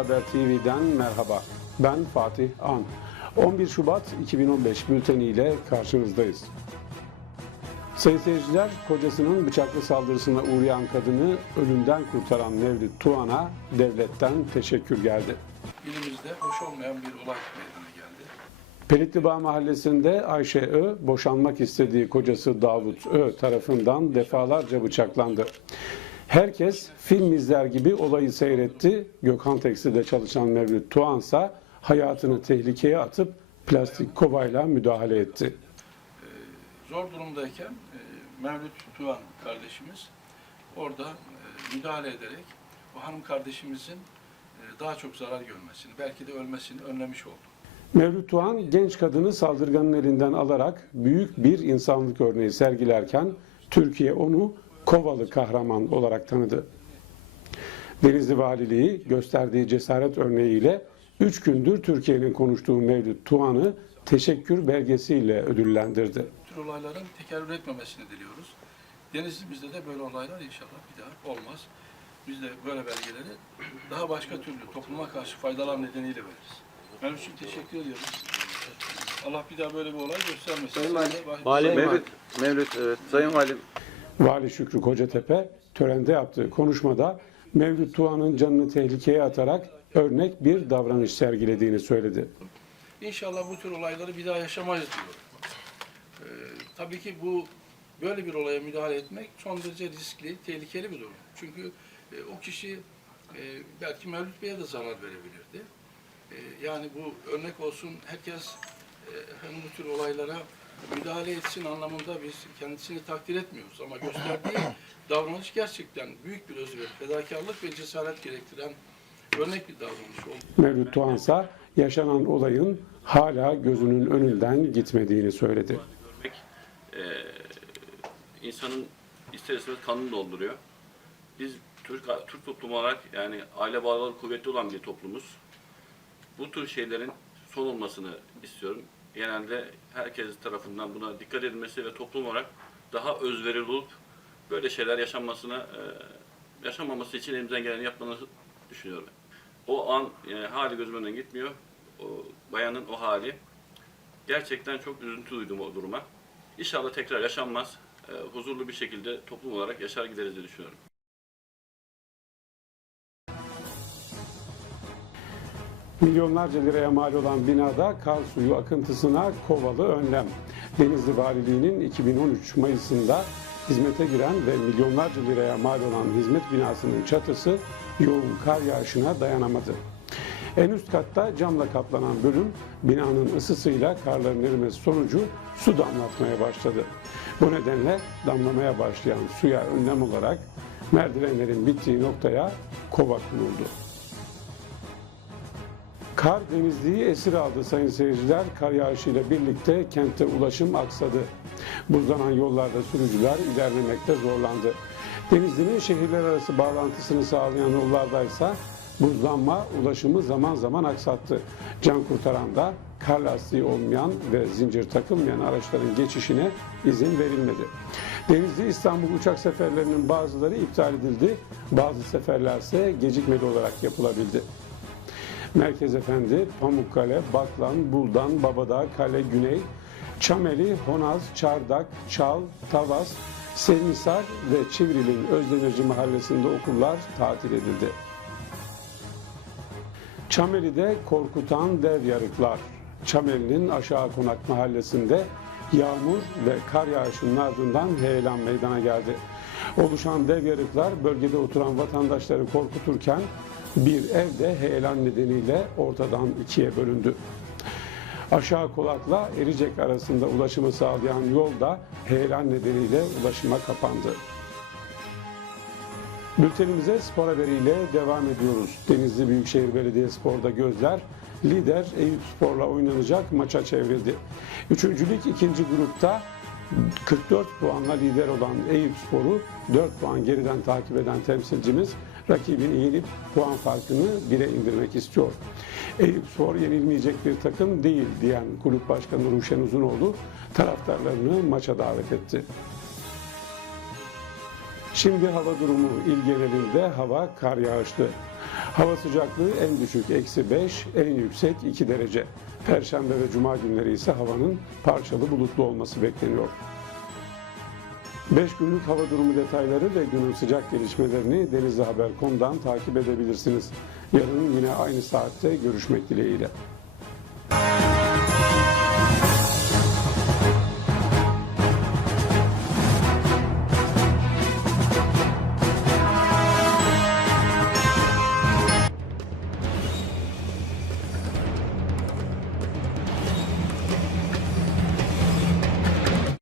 Haber TV'den merhaba. Ben Fatih An. 11 Şubat 2015 bülteniyle karşınızdayız. Sayın seyirciler, kocasının bıçaklı saldırısına uğrayan kadını ölümden kurtaran Mevlüt Tuğan'a devletten teşekkür geldi. ilimizde hoş olmayan bir olay meydana geldi. Pelitlibağ mahallesinde Ayşe Ö, boşanmak istediği kocası Davut Ö tarafından defalarca bıçaklandı. Herkes film izler gibi olayı seyretti. Gökhan Tekstil'de çalışan Mevlüt Tuğan ise hayatını tehlikeye atıp plastik kovayla müdahale etti. Zor durumdayken e, Mevlüt Tuğan kardeşimiz orada e, müdahale ederek o hanım kardeşimizin e, daha çok zarar görmesini, belki de ölmesini önlemiş oldu. Mevlüt Tuğan genç kadını saldırganın elinden alarak büyük bir insanlık örneği sergilerken Türkiye onu Kovalı kahraman olarak tanıdı. Denizli Valiliği gösterdiği cesaret örneğiyle 3 gündür Türkiye'nin konuştuğu Mevlüt Tuğan'ı teşekkür belgesiyle ödüllendirdi. Bu tür olayların tekerrür etmemesini diliyoruz. Denizlimizde de böyle olaylar inşallah bir daha olmaz. Biz de böyle belgeleri daha başka türlü topluma karşı faydalar nedeniyle veririz. Ben için teşekkür ediyoruz. Allah bir daha böyle bir olay göstermesin. Sayın Valim Mevlüt, Mevlüt evet. Sayın Valim, Vali Şükrü Kocatepe törende yaptığı konuşmada Mevlüt Tuğan'ın canını tehlikeye atarak örnek bir davranış sergilediğini söyledi. İnşallah bu tür olayları bir daha yaşamayız diyorum. Ee, tabii ki bu böyle bir olaya müdahale etmek son derece riskli, tehlikeli bir durum. Çünkü e, o kişi e, belki Mevlüt Bey'e de zarar verebilirdi. E, yani bu örnek olsun, herkes e, hem bu tür olaylara müdahale etsin anlamında biz kendisini takdir etmiyoruz. Ama gösterdiği davranış gerçekten büyük bir özveri, fedakarlık ve cesaret gerektiren örnek bir davranış oldu. Mevlüt Tuğan ise yaşanan olayın hala gözünün önünden gitmediğini söyledi. görmek eee, insanın ister istemez kanını dolduruyor. Biz Türk Türk toplumu olarak yani aile bağları kuvvetli olan bir toplumuz. Bu tür şeylerin son olmasını istiyorum. Genelde herkes tarafından buna dikkat edilmesi ve toplum olarak daha özverili olup böyle şeyler yaşanmasına eee, yaşanmaması için elimizden geleni yapmanızı düşünüyorum. O an yani hali gözümün önünden gitmiyor. O bayanın o hali gerçekten çok üzüntü duydum o duruma. İnşallah tekrar yaşanmaz. Ee, huzurlu bir şekilde toplum olarak yaşar gideriz diye düşünüyorum. Milyonlarca liraya mal olan binada kar suyu akıntısına kovalı önlem. Denizli Valiliği'nin 2013 Mayıs'ında hizmete giren ve milyonlarca liraya mal olan hizmet binasının çatısı yoğun kar yağışına dayanamadı. En üst katta camla kaplanan bölüm binanın ısısıyla karların erimesi sonucu su damlatmaya başladı. Bu nedenle damlamaya başlayan suya önlem olarak merdivenlerin bittiği noktaya kova kuruldu. Kar denizliği esir aldı sayın seyirciler. Kar yağışıyla birlikte kente ulaşım aksadı. Buzlanan yollarda sürücüler ilerlemekte zorlandı. Denizli'nin şehirler arası bağlantısını sağlayan yollardaysa buzlanma ulaşımı zaman zaman aksattı. Can kurtaran da kar lastiği olmayan ve zincir takılmayan araçların geçişine izin verilmedi. Denizli İstanbul uçak seferlerinin bazıları iptal edildi. Bazı seferlerse gecikmeli olarak yapılabildi. Merkez Efendi, Pamukkale, Baklan, Buldan, Babadağ, Kale, Güney, Çameli, Honaz, Çardak, Çal, Tavas, Sevmisar ve Çivril'in Özdemirci mahallesinde okullar tatil edildi. Çameli'de korkutan dev yarıklar. Çameli'nin aşağı konak mahallesinde yağmur ve kar yağışının ardından heyelan meydana geldi. Oluşan dev yarıklar bölgede oturan vatandaşları korkuturken bir ev de heyelan nedeniyle ortadan ikiye bölündü. Aşağı Kolak'la Ericek arasında ulaşımı sağlayan yol da heyelan nedeniyle ulaşıma kapandı. Bültenimize spor haberiyle devam ediyoruz. Denizli Büyükşehir Belediyespor'da gözler lider Eyüp Spor'la oynanacak maça çevrildi. Üçüncülük ikinci grupta 44 puanla lider olan Eyüp Spor'u 4 puan geriden takip eden temsilcimiz rakibini yenip puan farkını bire indirmek istiyor. Eyüp Spor yenilmeyecek bir takım değil diyen kulüp başkanı Ruşen Uzunoğlu taraftarlarını maça davet etti. Şimdi hava durumu il genelinde hava kar yağışlı. Hava sıcaklığı en düşük eksi 5, en yüksek 2 derece. Perşembe ve Cuma günleri ise havanın parçalı bulutlu olması bekleniyor. 5 günlük hava durumu detayları ve günün sıcak gelişmelerini denizlihaber.com'dan takip edebilirsiniz. Yarın yine aynı saatte görüşmek dileğiyle.